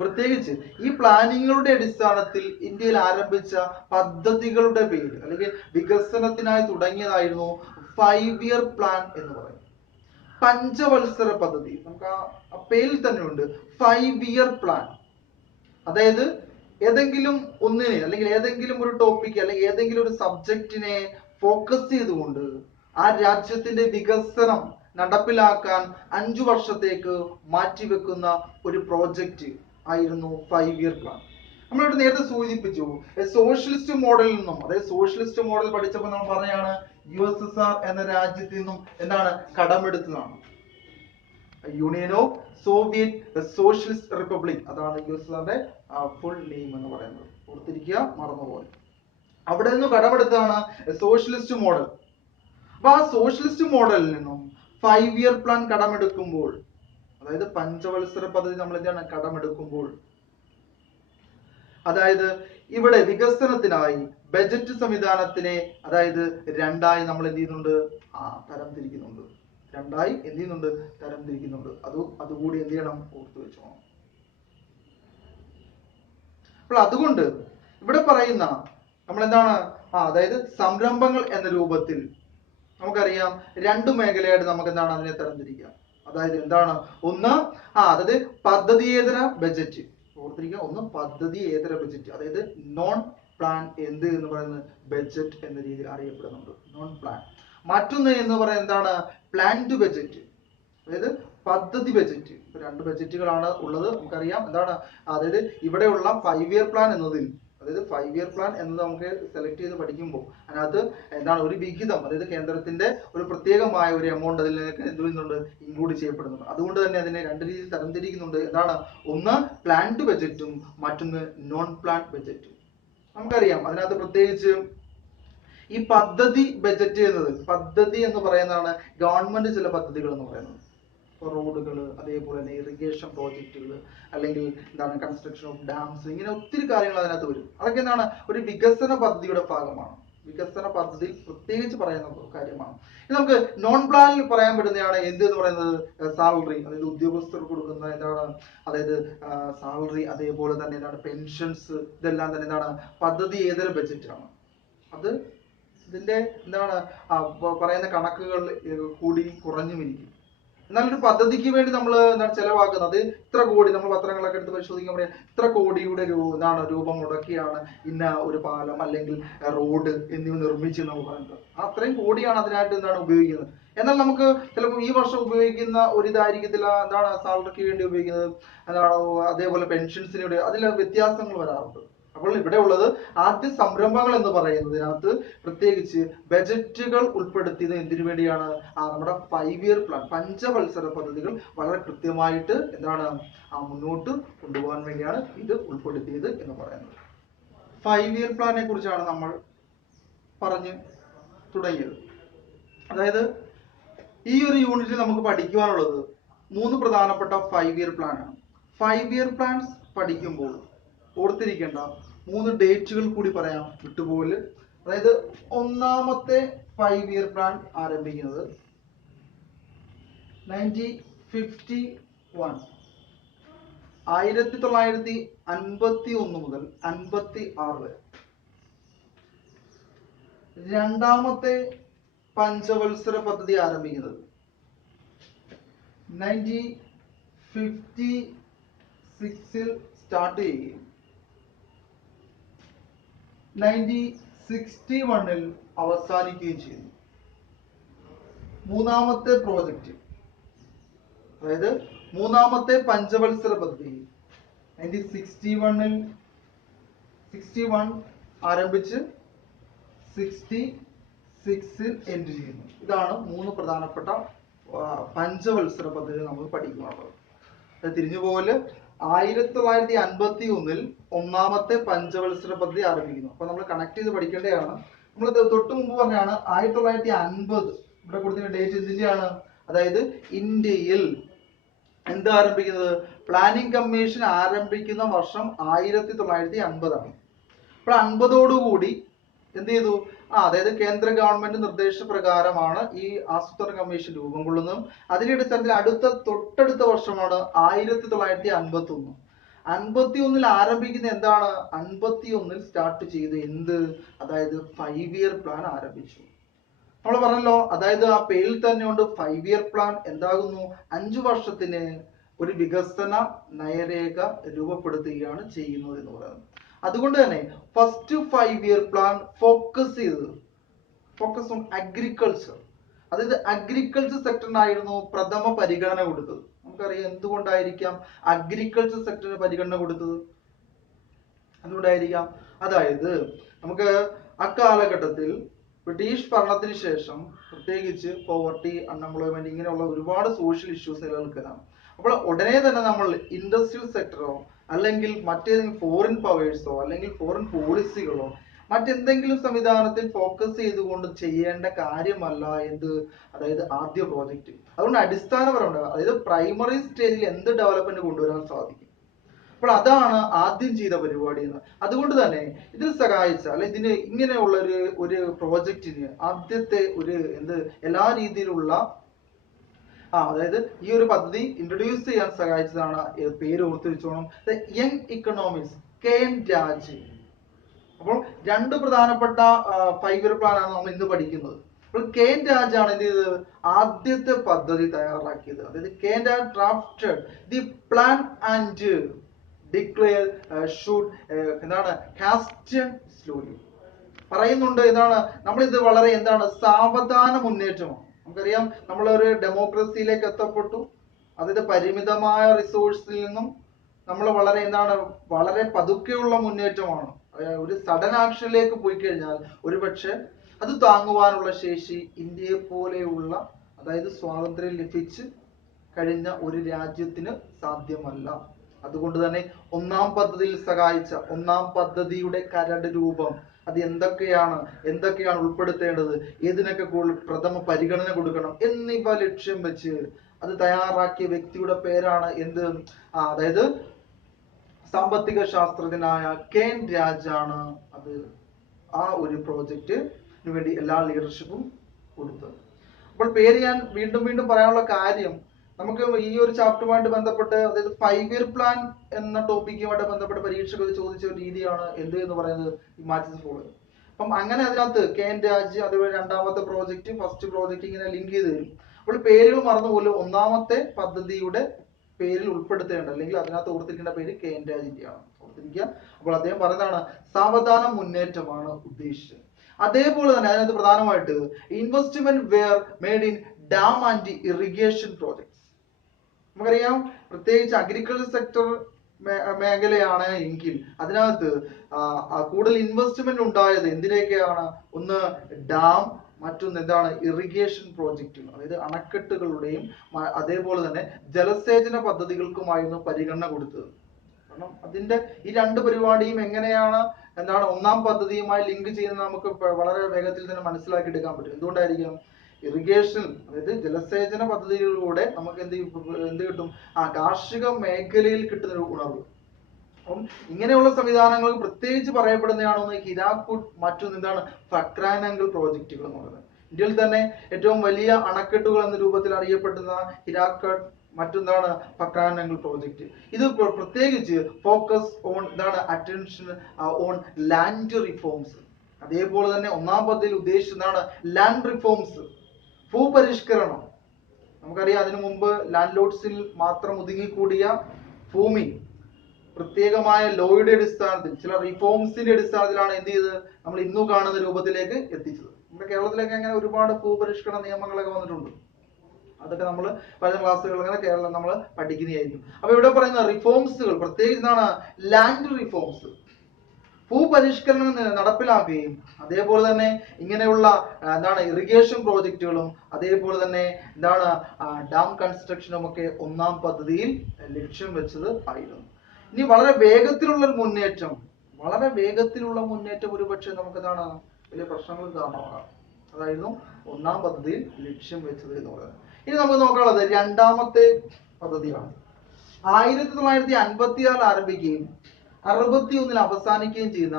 പ്രത്യേകിച്ച് ഈ പ്ലാനിങ്ങുകളുടെ അടിസ്ഥാനത്തിൽ ഇന്ത്യയിൽ ആരംഭിച്ച പദ്ധതികളുടെ പേര് അല്ലെങ്കിൽ വികസനത്തിനായി തുടങ്ങിയതായിരുന്നു 5 ഇയർ പ്ലാൻ എന്ന് പറയും. പഞ്ചവത്സര പദ്ധതി നമുക്ക് ആ പേരിൽ തന്നെ ഉണ്ട്, 5 ഇയർ പ്ലാൻ. അതായത് ഏതെങ്കിലും ഒന്നിനെ അല്ലെങ്കിൽ ഏതെങ്കിലും ഒരു ടോപ്പിക് അല്ലെങ്കിൽ ഏതെങ്കിലും ഒരു സബ്ജക്റ്റിനെ ഫോക്കസ് ചെയ്തുകൊണ്ട് ആ രാജ്യത്തിന്റെ വികസനം നടപ്പിലാക്കാൻ 5 വർഷത്തേക്ക് മാറ്റിവെക്കുന്ന ഒരു പ്രോജക്റ്റ് ആയിരുന്നു 5 ഇയർ പ്ലാൻ. നമ്മളിവിടെ നേരത്തെ സൂചിപ്പിച്ചു സോഷ്യലിസ്റ്റ് മോഡലിൽ നിന്നും, അതായത് സോഷ്യലിസ്റ്റ് മോഡൽ പഠിച്ചപ്പോൾ നമ്മൾ പറഞ്ഞാണ് USSR എന്ന രാജ്യത്തിൽ നിന്നും കടമെടുത്തതാണ്. Union of Soviet socialist republic, അതാണ് USSRന്റെ ഫുൾ നെയിം എന്ന് പറയുന്നത്. ഓർത്തിരിക്കുക, മറന്നുപോലെ. അവിടെ നിന്നും കടമെടുത്താണ് സോഷ്യലിസ്റ്റ് മോഡൽ. അപ്പൊ ആ സോഷ്യലിസ്റ്റ് മോഡലിൽ നിന്നും 5 ഇയർ പ്ലാൻ കടമെടുക്കുമ്പോൾ, അതായത് പഞ്ചവത്സര പദ്ധതി നമ്മൾ കടമെടുക്കുമ്പോൾ അതായത് ഇവിടെ വികസനത്തിനായി ബജറ്റ് സംവിധാനത്തിനെ അതായത് രണ്ടായി നമ്മൾ എന്ത് ചെയ്യുന്നുണ്ട് തരം തിരിക്കുന്നുണ്ട്. രണ്ടായി എന്ത് ചെയ്യുന്നുണ്ട് തരം തിരിക്കുന്നുണ്ട്. അതുകൂടി എന്ത് ചെയ്യണം ഓർത്തു വെച്ചോണം. അപ്പോൾ അതുകൊണ്ട് ഇവിടെ പറയുന്ന നമ്മൾ എന്താണ് അതായത് സംരംഭങ്ങൾ എന്ന രൂപത്തിൽ നമുക്കറിയാം രണ്ട് മേഖലയായിട്ട് നമുക്ക് എന്താണ് അതിനെ തരംതിരിക്കാം. അതായത് എന്താണ് ഒന്ന് അതായത് പദ്ധതിയേതര ബജറ്റ് ഓർത്തിരിക്കുക. ഒന്ന് പദ്ധതിയേതര ബജറ്റ് അതായത് നോൺ പ്ലാൻ എന്ത് എന്ന് പറയുന്നത് ബജറ്റ് എന്ന രീതിയിൽ അറിയപ്പെടുന്നുണ്ട്, നോൺ പ്ലാൻ. മറ്റൊന്ന് എന്ന് പറയുന്നത് എന്താണ് പ്ലാൻഡ് ബജറ്റ് അതായത് പദ്ധതി ബജറ്റ്. ഇപ്പൊ രണ്ട് ബജറ്റുകളാണ് ഉള്ളത് നമുക്കറിയാം. എന്താണ് അതായത് ഇവിടെയുള്ള 5 ഇയർ പ്ലാൻ എന്നതിൽ അതായത് 5 ഇയർ പ്ലാൻ എന്നത് നമുക്ക് സെലക്ട് ചെയ്ത് പഠിക്കുമ്പോൾ അതിനകത്ത് എന്താണ് ഒരു വിഹിതം അതായത് കേന്ദ്രത്തിന്റെ ഒരു പ്രത്യേകമായ ഒരു എമൗണ്ട് അതിലേക്ക് എന്ത് ചെയ്യുന്നുണ്ട് ഇൻക്ലൂഡ് ചെയ്യപ്പെടുന്നുണ്ട്. അതുകൊണ്ട് തന്നെ അതിനെ രണ്ട് രീതിയിൽ തരംതിരിക്കുന്നുണ്ട്. എന്താണ് ഒന്ന് പ്ലാൻഡ് ബജറ്റും മറ്റൊന്ന് നോൺ പ്ലാൻ ബജറ്റും. നമുക്കറിയാം അതിനകത്ത് പ്രത്യേകിച്ച് ഈ പദ്ധതി ബജറ്റ് എന്നത് പദ്ധതി എന്ന് പറയുന്നതാണ് ഗവൺമെന്റ് ചില പദ്ധതികൾ എന്ന് പറയുന്നത്. റോഡുകൾ, അതേപോലെ തന്നെ ഇറിഗേഷൻ പ്രോജക്റ്റുകൾ, അല്ലെങ്കിൽ എന്താണ് കൺസ്ട്രക്ഷൻ ഓഫ് ഡാംസ്, ഇങ്ങനെ ഒത്തിരി കാര്യങ്ങൾ അതിനകത്ത് വരും. അതൊക്കെ എന്താണ് ഒരു വികസന പദ്ധതിയുടെ ഭാഗമാണ്. വികസന പദ്ധതി പ്രത്യേകിച്ച് പറയുന്ന കാര്യമാണ്. നമുക്ക് നോൺ പ്ലാനിൽ പറയാൻ പറ്റുന്നതാണ് എന്ത് എന്ന് പറയുന്നത് സാലറി അതായത് ഉദ്യോഗസ്ഥർക്ക് കൊടുക്കുന്ന എന്താണ് അതായത് സാലറി, അതേപോലെ തന്നെ എന്താണ് പെൻഷൻസ്, ഇതെല്ലാം തന്നെ എന്താണ് പദ്ധതിയേതര ബജറ്റാണ്. അത് ഇതിന്റെ എന്താണ് പറയുന്ന കണക്കുകൾ കൂടി കുറഞ്ഞും ഇരിക്കും. എന്നാൽ ഒരു പദ്ധതിക്ക് വേണ്ടി നമ്മൾ ചെലവാക്കുന്നത് ഇത്ര കോടി, നമ്മൾ പത്രങ്ങളൊക്കെ എടുത്ത് പരിശോധിക്കുമ്പോൾ ഇത്ര കോടിയുടെ രൂപം മുടക്കിയാണ് ഇന്ന ഒരു പാലം അല്ലെങ്കിൽ റോഡ് എന്നിവ നിർമ്മിച്ച് നമുക്ക് പറയുന്നത്. അത്രയും കോടിയാണ് അതിനായിട്ട് ഉപയോഗിക്കുന്നത്. എന്നാൽ നമുക്ക് ചിലപ്പോൾ ഈ വർഷം ഉപയോഗിക്കുന്ന ഒരു ഇതായിരിക്കത്തില്ല സാലറിക്ക് വേണ്ടി ഉപയോഗിക്കുന്നത്, അതേപോലെ പെൻഷൻസിന് വേണ്ടി, അതിൽ വ്യത്യാസങ്ങൾ വരാറുണ്ട്. അപ്പോൾ ഇവിടെ ഉള്ളത് ആദ്യ സംരംഭങ്ങൾ എന്ന് പറയുന്നതിനകത്ത് പ്രത്യേകിച്ച് ബജറ്റുകൾ ഉൾപ്പെടുത്തിയത് എന്തിനു വേണ്ടിയാണ് നമ്മുടെ 5 ഇയർ പ്ലാൻ പഞ്ചവത്സര പദ്ധതികൾ വളരെ കൃത്യമായിട്ട് മുന്നോട്ട് കൊണ്ടുപോകാൻ വേണ്ടിയാണ് ഇത് ഉൾപ്പെടുത്തിയത് എന്ന് പറയുന്നത്. 5 ഇയർ പ്ലാനെ കുറിച്ചാണ് നമ്മൾ പറഞ്ഞു തുടങ്ങിയത്. അതായത് ഈ ഒരു യൂണിറ്റിൽ നമുക്ക് പഠിക്കുവാനുള്ളത് 3 പ്രധാനപ്പെട്ട 5 ഇയർ പ്ലാൻ ആണ്. 5 ഇയർ പ്ലാൻസ് പഠിക്കുമ്പോൾ ഓർത്തിരിക്കേണ്ട 3 ഡേറ്റുകൾ കൂടി പറയാം വിട്ടുപോലെ. അതായത് ഒന്നാമത്തെ 5 ഇയർ പ്ലാൻ ആരംഭിക്കുന്നത് 1951 1951 മുതൽ 56 വരെ. രണ്ടാമത്തെ പഞ്ചവത്സര പദ്ധതി ആരംഭിക്കുന്നത് 1956 സ്റ്റാർട്ട് ചെയ്യുകയും 1961 അവസാനിക്കുകയും ചെയ്യുന്നു. മൂന്നാമത്തെ പ്രോജക്റ്റ് അതായത് മൂന്നാമത്തെ പഞ്ചവത്സര പദ്ധതി 1961 ആരംഭിച്ച് 66 എൻഡ് ചെയ്യുന്നു. ഇതാണ് 3 പ്രധാനപ്പെട്ട പഞ്ചവത്സര പദ്ധതി നമ്മൾ പഠിക്കുന്നുള്ളത്. അത് തിരിഞ്ഞുപോലെ 1951 ഒന്നാമത്തെ പഞ്ചവത്സര പദ്ധതി ആരംഭിക്കുന്നു. അപ്പൊ നമ്മൾ കണക്ട് ചെയ്ത് പഠിക്കേണ്ടതാണ്. നമ്മൾ തൊട്ട് മുമ്പ് പറഞ്ഞാണ് 1950 ഇവിടെ കൊടുത്തിരുന്ന ഡേറ്റ് എന്തിന്റെയാണ്? അതായത് ഇന്ത്യയിൽ എന്താ ആരംഭിക്കുന്നത്? പ്ലാനിംഗ് കമ്മീഷൻ ആരംഭിക്കുന്ന വർഷം 1950 ആണ്. അപ്പോൾ 50ഓടുകൂടി എന്ത് ചെയ്തു? അതായത് കേന്ദ്ര ഗവൺമെന്റ് നിർദ്ദേശപ്രകാരമാണ് ഈ ആസൂത്രണ കമ്മീഷൻ രൂപം കൊള്ളുന്നതും. അതിന്റെ അടിസ്ഥാനത്തിൽ തൊട്ടടുത്ത വർഷമാണ് 1951. 51 ആരംഭിക്കുന്ന എന്താണ്? 51 സ്റ്റാർട്ട് ചെയ്ത് എന്ത്? അതായത് 5 ഇയർ പ്ലാൻ ആരംഭിച്ചു. നമ്മൾ പറഞ്ഞല്ലോ, അതായത് ആ പേരിൽ തന്നെ ഉണ്ട് 5 ഇയർ പ്ലാൻ എന്താകുന്നു? 5 വർഷത്തിന് ഒരു വികസന നയരേഖ രൂപപ്പെടുത്തുകയാണ് ചെയ്യുന്നത് എന്ന് പറയുന്നത്. അതുകൊണ്ട് തന്നെ first 5 year plan focus on agriculture, അതായത് അഗ്രികൾച്ചർ സെക്ടറിനായിരുന്നു പ്രഥമ പരിഗണന കൊടുത്തത്. നമുക്കറിയാം എന്തുകൊണ്ടായിരിക്കാം അഗ്രികൾച്ചർ സെക്ടറിന് പരിഗണന കൊടുത്തത്. എന്തുകൊണ്ടായിരിക്കാം? അതായത് നമുക്ക് അക്കാലഘട്ടത്തിൽ ബ്രിട്ടീഷ് ഭരണത്തിന് ശേഷം പ്രത്യേകിച്ച് പോവർട്ടി, അൺഎംപ്ലോയ്മെന്റ് ഇങ്ങനെയുള്ള ഒരുപാട് സോഷ്യൽ ഇഷ്യൂസ് നിലനിൽക്കുന്നതാണ്. അപ്പോൾ ഉടനെ തന്നെ നമ്മൾ ഇൻഡസ്ട്രിയൽ സെക്ടറോ അല്ലെങ്കിൽ മറ്റേതെങ്കിലും ഫോറിൻ പവേഴ്സോ അല്ലെങ്കിൽ ഫോറിൻ പോളിസികളോ മറ്റെന്തെങ്കിലും സംവിധാനത്തിൽ ഫോക്കസ് ചെയ്തുകൊണ്ട് ചെയ്യേണ്ട കാര്യമല്ല എന്ത്? അതായത് ആദ്യ പ്രോജക്റ്റ്. അതുകൊണ്ട് അടിസ്ഥാനപരമാണ്, അതായത് പ്രൈമറി സ്റ്റേജിൽ എന്ത് ഡെവലപ്മെന്റ് കൊണ്ടുവരാൻ സാധിക്കും. അപ്പോൾ അതാണ് ആദ്യം ചെയ്ത പരിപാടി എന്ന്. അതുകൊണ്ട് തന്നെ ഇതിൽ സഹായിച്ച അല്ലെ ഇതിന് ഇങ്ങനെയുള്ള ഒരു പ്രോജക്റ്റിന് ആദ്യത്തെ ഒരു എല്ലാ രീതിയിലുള്ള അതായത് ഈ ഒരു പദ്ധതി ഇൻട്രൊഡ്യൂസ് ചെയ്യാൻ സഹായിച്ചതാണ് പേര് ഓർത്തു വെച്ചോണം, യങ് ഇക്കണോമിക്സ് KN രാജ്. അപ്പോൾ രണ്ട് പ്രധാനപ്പെട്ട 5 ഇയർ പ്ലാൻ ആണ് നമ്മൾ ഇന്ന് പഠിക്കുന്നത്. അപ്പോൾ KN രാജ് ആണ് എന്ത് ചെയ്തത്, ആദ്യത്തെ പദ്ധതി തയ്യാറാക്കിയത്. അതായത് KN Raj drafted the plan and declare should hasten slowly. പറയുന്നുണ്ട് നമ്മളിത് വളരെ സാവധാന മുന്നേറ്റമാണ്. നമുക്കറിയാം നമ്മളൊരു ഡെമോക്രസിയിലേക്ക് എത്തപ്പെട്ടു. അതിന്റെ പരിമിതമായ റിസോഴ്സിൽ നിന്നും നമ്മൾ വളരെ വളരെ പതുക്കെയുള്ള മുന്നേറ്റമാണ്. ഒരു സഡൻ ആക്ഷനിലേക്ക് പോയി കഴിഞ്ഞാൽ ഒരുപക്ഷെ അത് താങ്ങുവാനുള്ള ശേഷി ഇന്ത്യയെ പോലെയുള്ള അതായത് സ്വാതന്ത്ര്യം ലഭിച്ച് കഴിഞ്ഞ ഒരു രാജ്യത്തിന് സാധ്യമല്ല. അതുകൊണ്ട് തന്നെ ഒന്നാം പദ്ധതിയിൽ സഹായിച്ച ഒന്നാം പദ്ധതിയുടെ കരട് രൂപം അത് എന്തൊക്കെയാണ് ഉൾപ്പെടുത്തേണ്ടത്, ഏതിനൊക്കെ പ്രഥമ പരിഗണന കൊടുക്കണം എന്നിവ ലക്ഷ്യം വെച്ച് അത് തയ്യാറാക്കിയ വ്യക്തിയുടെ പേരാണ് അതായത് സാമ്പത്തിക ശാസ്ത്രജ്ഞനായ KN രാജാണ്. അത് ആ ഒരു പ്രോജക്റ്റിന് വേണ്ടി എല്ലാ ലീഡർഷിപ്പും കൊടുത്തത്. അപ്പോൾ പേര് ഞാൻ വീണ്ടും പറയാനുള്ള കാര്യം, നമുക്ക് ഈ ഒരു ചാപ്റ്ററുമായിട്ട് ബന്ധപ്പെട്ട് അതായത് 5 ഇയർ പ്ലാൻ എന്ന ടോപ്പിക്കുമായിട്ട് ബന്ധപ്പെട്ട് പരീക്ഷകൾ ചോദിച്ച ഒരു രീതിയാണ് എന്ന് പറയുന്നത് ഈ മാച്ചസ് ഫോളോ. അപ്പം അങ്ങനെ അതിനകത്ത് KN രാജ് അതുപോലെ രണ്ടാമത്തെ പ്രോജക്റ്റ് ഫസ്റ്റ് പ്രോജക്റ്റ് ഇങ്ങനെ ലിങ്ക് ചെയ്ത് തരും. അപ്പോൾ പേരുകൾ മറന്നുപോലെ ഒന്നാമത്തെ പദ്ധതിയുടെ പേരിൽ ഉൾപ്പെടുത്തേണ്ട അല്ലെങ്കിൽ അതിനകത്ത് ഓർത്തിരിക്കേണ്ട പേര് KN രാജിന്റെയാണ് ഓർത്തിരിക്കുക. അപ്പോൾ അദ്ദേഹം പറയുന്നതാണ് സാവധാന മുന്നേറ്റമാണ് ഉദ്ദേശിച്ചത്. അതേപോലെ തന്നെ അതിനകത്ത് പ്രധാനമായിട്ട് investment were made in dam and irrigation projects. നമുക്കറിയാം പ്രത്യേകിച്ച് അഗ്രികൾച്ചർ സെക്ടർ മേഖലയാണ് എങ്കിൽ അതിനകത്ത് കൂടുതൽ ഇൻവെസ്റ്റ്മെന്റ് ഉണ്ടായത് എന്തിനൊക്കെയാണ്, ഒന്ന് ഡാം, മറ്റൊന്ന് ഇറിഗേഷൻ പ്രോജക്റ്റുകൾ, അതായത് അണക്കെട്ടുകളുടെയും അതേപോലെ തന്നെ ജലസേചന പദ്ധതികൾക്കുമായിരുന്നു പരിഗണന കൊടുത്തത്. കാരണം അതിന്റെ ഈ രണ്ട് പരിപാടിയും എങ്ങനെയാണ് ഒന്നാം പദ്ധതിയുമായി ലിങ്ക് ചെയ്യുന്നത് നമുക്ക് വളരെ വേഗത്തിൽ തന്നെ മനസ്സിലാക്കി എടുക്കാൻ പറ്റും. എന്തുകൊണ്ടായിരിക്കും, ഇറിഗേഷൻ അതായത് ജലസേചന പദ്ധതികളിലൂടെ നമുക്ക് എന്ത് കിട്ടും, കാർഷിക മേഖലയിൽ കിട്ടുന്ന ഒരു ഉണർവ്. അപ്പം ഇങ്ങനെയുള്ള സംവിധാനങ്ങൾ പ്രത്യേകിച്ച് പറയപ്പെടുന്നതാണ് ഹിരാക്കുഡ്, മറ്റൊന്ന് ഫക്രാനംഗൽ പ്രോജക്റ്റുകൾ എന്ന് പറയുന്നത്. ഇന്ത്യയിൽ തന്നെ ഏറ്റവും വലിയ അണക്കെട്ടുകൾ എന്ന രൂപത്തിൽ അറിയപ്പെടുന്ന ഹിരാക്കുഡ്, മറ്റൊന്നാണ് ഫക്രാനംഗൽ പ്രോജക്റ്റ്. ഇത് പ്രത്യേകിച്ച് focus on attention on land reforms. അതേപോലെ തന്നെ ഒന്നാം പദ്ധതിയിൽ ഉദ്ദേശിച്ചതാണ് ലാൻഡ് റിഫോംസ്, ഭൂപരിഷ്കരണം. നമുക്കറിയാം അതിനു മുമ്പ് ലാൻഡ് ലോഡ്സിൽ മാത്രം ഒതുങ്ങിക്കൂടിയ ഭൂമി പ്രത്യേകമായ ലോയുടെ അടിസ്ഥാനത്തിൽ ചില റിഫോംസിന്റെ അടിസ്ഥാനത്തിലാണ് എന്ത് ചെയ്തത്, നമ്മൾ ഇന്നു കാണുന്ന രൂപത്തിലേക്ക് എത്തിച്ചത്. നമ്മുടെ കേരളത്തിലേക്ക് അങ്ങനെ ഒരുപാട് ഭൂപരിഷ്കരണ നിയമങ്ങളൊക്കെ വന്നിട്ടുണ്ട്. അതൊക്കെ നമ്മൾ പല ക്ലാസ്സുകൾ കേരളം നമ്മൾ പഠിക്കുന്നതായിരിക്കും. അപ്പൊ ഇവിടെ പറയുന്ന റിഫോംസുകൾ പ്രത്യേകിച്ച് ലാൻഡ് റിഫോംസ്, ഭൂപരിഷ്കരണം നടപ്പിലാക്കുകയും അതേപോലെ തന്നെ ഇങ്ങനെയുള്ള ഇറിഗേഷൻ പ്രോജക്റ്റുകളും അതേപോലെ തന്നെ ഡാം കൺസ്ട്രക്ഷനും ഒക്കെ ഒന്നാം പദ്ധതിയിൽ ലക്ഷ്യം വെച്ചത് ആയിരുന്നു. ഇനി വളരെ വേഗത്തിലുള്ള മുന്നേറ്റം ഒരുപക്ഷെ നമുക്ക് വലിയ പ്രശ്നങ്ങൾ കാരണമാകാം. അതായിരുന്നു ഒന്നാം പദ്ധതിയിൽ ലക്ഷ്യം വെച്ചത് എന്ന് പറയുന്നത്. ഇനി നമുക്ക് നോക്കാനുള്ളത് രണ്ടാമത്തെ പദ്ധതിയാണ്. 1956 ആരംഭിക്കുകയും 61 അവസാനിക്കുകയും ചെയ്യുന്ന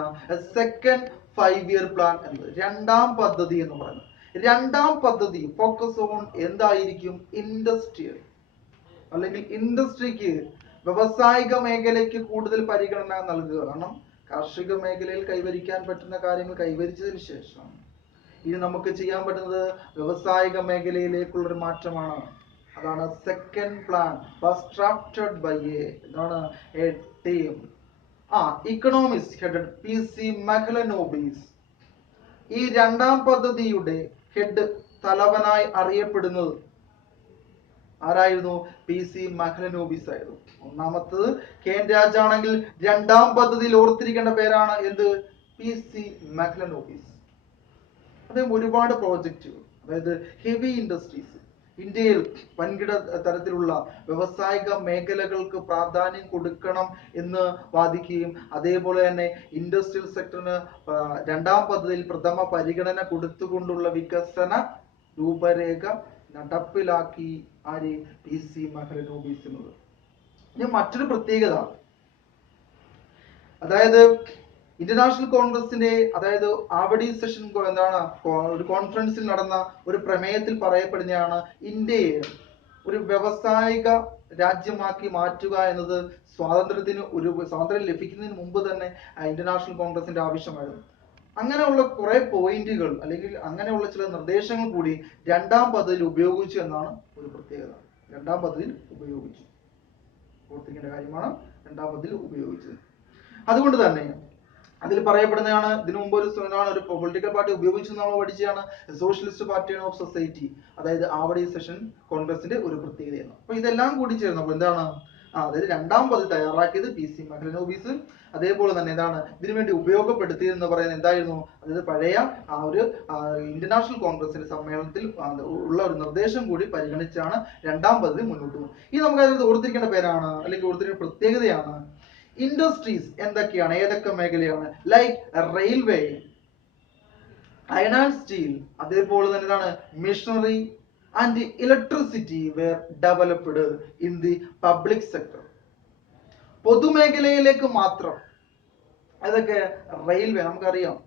സെക്കൻഡ് 5 ഇയർ പ്ലാൻ എന്നത് രണ്ടാം പദ്ധതി എന്ന് പറയുന്നത്. രണ്ടാം പദ്ധതി ഫോക്കസ് ഓൺ എന്തായിരിക്കും, ഇൻഡസ്ട്രിയൽ അല്ലെങ്കിൽ ഇൻഡസ്ട്രിക്ക് വ്യവസായിക മേഖലയ്ക്ക് കൂടുതൽ പരിഗണന നൽകുക. കാരണം കാർഷിക മേഖലയിൽ കൈവരിക്കാൻ പറ്റുന്ന കാര്യങ്ങൾ കൈവരിച്ചതിന് ശേഷം ഇനി നമുക്ക് ചെയ്യാൻ പറ്റുന്നത് വ്യവസായിക മേഖലയിലേക്കുള്ളൊരു മാറ്റമാണ്. അതാണ് second plan was drafted by a team economist headed PC Mahalanobis. ഈ രണ്ടാം പദ്ധതിയുടെ ഹെഡ് തലവനായി അറിയപ്പെടുന്നത് ആരായിരുന്നു, PC മഹ്ലനോബിസ് ആയിരുന്നു. ഒന്നാമത്തത് KN രാജ് ആണെങ്കിൽ രണ്ടാം പദ്ധതിയിൽ ഓർത്തിരിക്കേണ്ട പേരാണ് PC മഹ്ലനോബിസ്. അദ്ദേഹം ഒരുപാട് പ്രോജക്റ്റുകൾ, അതായത് ഹെവി ഇൻഡസ്ട്രീസ്, ഇന്ത്യയിൽ വൻകിട തരത്തിലുള്ള വ്യവസായിക മേഖലകൾക്ക് പ്രാധാന്യം കൊടുക്കണം എന്ന് വാദിക്കുകയും അതേപോലെ തന്നെ ഇൻഡസ്ട്രിയൽ സെക്ടറിന് രണ്ടാം പദ്ധതിയിൽ പ്രഥമ പരിഗണന കൊടുത്തുകൊണ്ടുള്ള വികസന രൂപരേഖ നടപ്പിലാക്കി PC മഹ്ലനോബിസ് എന്നത്. ഇനി മറ്റൊരു പ്രത്യേകത, അതായത് ഇന്റർനാഷണൽ കോൺഗ്രസിന്റെ അതായത് ആവടി സെഷൻ എന്താണ് ഒരു കോൺഫറൻസിൽ നടന്ന ഒരു പ്രമേയത്തിൽ പറയപ്പെടുന്നതാണ് ഇന്ത്യയെ ഒരു വ്യവസായിക രാജ്യമാക്കി മാറ്റുക എന്നത് സ്വാതന്ത്ര്യം ലഭിക്കുന്നതിന് മുമ്പ് തന്നെ ഇന്റർനാഷണൽ കോൺഗ്രസിന്റെ ആവശ്യമായിരുന്നു. അങ്ങനെയുള്ള കുറെ പോയിന്റുകൾ അല്ലെങ്കിൽ അങ്ങനെയുള്ള ചില നിർദ്ദേശങ്ങൾ കൂടി രണ്ടാം പദ്ധതിയിൽ ഉപയോഗിച്ചു എന്നാണ് ഒരു പ്രത്യേകത. രണ്ടാം പദ്ധതിയിൽ ഉപയോഗിച്ചു, ഓർത്തിക്കേണ്ട കാര്യമാണ്, രണ്ടാം പദ്ധതിയിൽ ഉപയോഗിച്ചത്. അതുകൊണ്ട് തന്നെ അതിൽ പറയപ്പെടുന്നതാണ്, ഇതിനു മുമ്പ് ഒരു പൊളിറ്റിക്കൽ പാർട്ടി ഉപയോഗിച്ചു നമ്മൾ പഠിച്ചതാണ് സോഷ്യലിസ്റ്റ് പാർട്ടി ഓഫ് സൊസൈറ്റി, അതായത് ആവടി സെഷൻ കോൺഗ്രസിന്റെ ഒരു പ്രത്യേകതയാണ്. അപ്പൊ ഇതെല്ലാം കൂടി ചേർന്നപ്പോൾ എന്താണ് അതായത് രണ്ടാം പദ്ധതി തയ്യാറാക്കിയത് PC മഹ്ലനോബിസ്. അതേപോലെ തന്നെ എന്താണ് ഇതിനുവേണ്ടി ഉപയോഗപ്പെടുത്തിയത് എന്ന് പറയുന്നത് എന്തായിരുന്നു, അതായത് പഴയ ഒരു ഇന്റർനാഷണൽ കോൺഗ്രസിന്റെ സമ്മേളനത്തിൽ ഉള്ള ഒരു നിർദ്ദേശം കൂടി പരിഗണിച്ചാണ് രണ്ടാം പദ്ധതി മുന്നോട്ട് പോകുന്നത്. ഈ നമുക്ക് അതിനകത്ത് ഓർത്തിരിക്കേണ്ട പേരാണ് അല്ലെങ്കിൽ ഓർത്തിരിക്കേണ്ട പ്രത്യേകതയാണ് ഇൻഡസ്ട്രീസ്. എന്തൊക്കെയാണ്, ഏതൊക്കെ മേഖലയാണ്? Like railway, iron and steel, അതേപോലെ തന്നെ എന്താണ് machinery and electricity were developed in the public sector. പൊതുമേഖലയിലേക്ക് മാത്രം. അതൊക്കെ റെയിൽവേ, നമുക്കറിയാം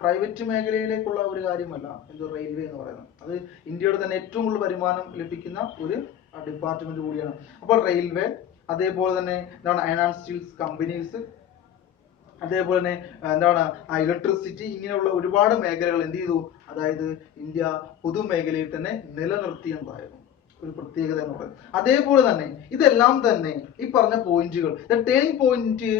പ്രൈവറ്റ് മേഖലയിലേക്കുള്ള ഒരു കാര്യമല്ല എന്ത് റെയിൽവേ എന്ന് പറയുന്നത്. അത് ഇന്ത്യയുടെ തന്നെ ഏറ്റവും കൂടുതൽ വരുമാനം ലഭിക്കുന്ന ഒരു ഡിപ്പാർട്ട്മെന്റ് കൂടിയാണ്. അപ്പോൾ റെയിൽവേ, അതേപോലെ തന്നെ എന്താണ് അയൺ ആൻഡ് സ്റ്റീൽസ് കമ്പനീസ്, അതേപോലെ തന്നെ എന്താണ് ഇലക്ട്രിസിറ്റി, ഇങ്ങനെയുള്ള ഒരുപാട് മേഖലകൾ എന്ത് ചെയ്തു, അതായത് ഇന്ത്യ പൊതുമേഖലയിൽ തന്നെ നിലനിർത്തിയെന്നായിരുന്നു ഒരു പ്രത്യേകത എന്ന് പറയുന്നത്. അതേപോലെ തന്നെ ഇതെല്ലാം തന്നെ ഈ പറഞ്ഞ പോയിന്റുകൾ turning point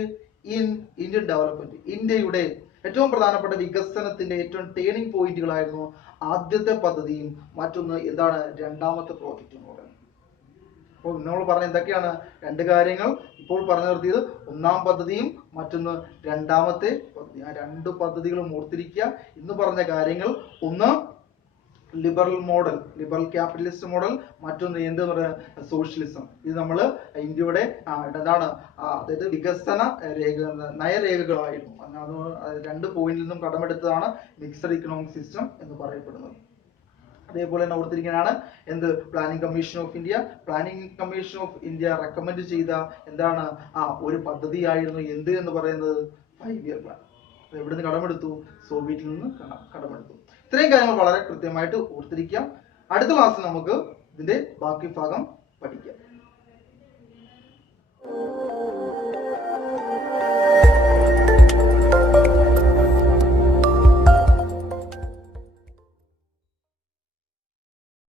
in Indian development, ഇന്ത്യയുടെ ഏറ്റവും പ്രധാനപ്പെട്ട വികസനത്തിന്റെ ഏറ്റവും ടേണിംഗ് പോയിന്റുകളായിരുന്നു ആദ്യത്തെ പദ്ധതിയും മറ്റൊന്ന് എന്താണ് രണ്ടാമത്തെ പ്രോജക്റ്റ് എന്ന് പറയുന്നത്. അപ്പോൾ നമ്മൾ പറഞ്ഞ എന്തൊക്കെയാണ് രണ്ട് കാര്യങ്ങൾ ഇപ്പോൾ പറഞ്ഞു നിർത്തിയത്, ഒന്നാം പദ്ധതിയും മറ്റൊന്ന് രണ്ടാമത്തെ പദ്ധതി. ആ രണ്ട് പദ്ധതികളും ഓർത്തിരിക്കുക. ഇന്ന് പറഞ്ഞ കാര്യങ്ങൾ, ഒന്ന് liberal model, liberal capitalist model, മറ്റൊന്ന് എന്ത് പറയുക സോഷ്യലിസം. ഇത് നമ്മൾ ഇന്ത്യയുടെ എന്താണ് അതായത് വികസന നയരേഖകളായിരുന്നു. രണ്ട് പോയിന്റിൽ നിന്നും കടമെടുത്തതാണ് മിക്സഡ് ഇക്കണോമിക് സിസ്റ്റം എന്ന് പറയപ്പെടുന്നത്. അതേപോലെ തന്നെ ഓർത്തിരിക്കാനാണ് എന്ത് planning commission of India. Planning commission of India recommend ചെയ്ത എന്താണ് ഒരു പദ്ധതിയായിരുന്നു എന്ത് എന്ന് പറയുന്നത് 5 year പ്ലാൻ. എവിടെ നിന്ന് കടമെടുത്തു? സോവിയറ്റിൽ നിന്ന് കടമെടുത്തു. ഇത്രയും കാര്യങ്ങൾ വളരെ കൃത്യമായിട്ട് ഓർത്തിരിക്കാം. അടുത്ത ക്ലാസ്സിൽ നമുക്ക് ഇതിന്റെ ബാക്കി ഭാഗം പഠിക്കാം.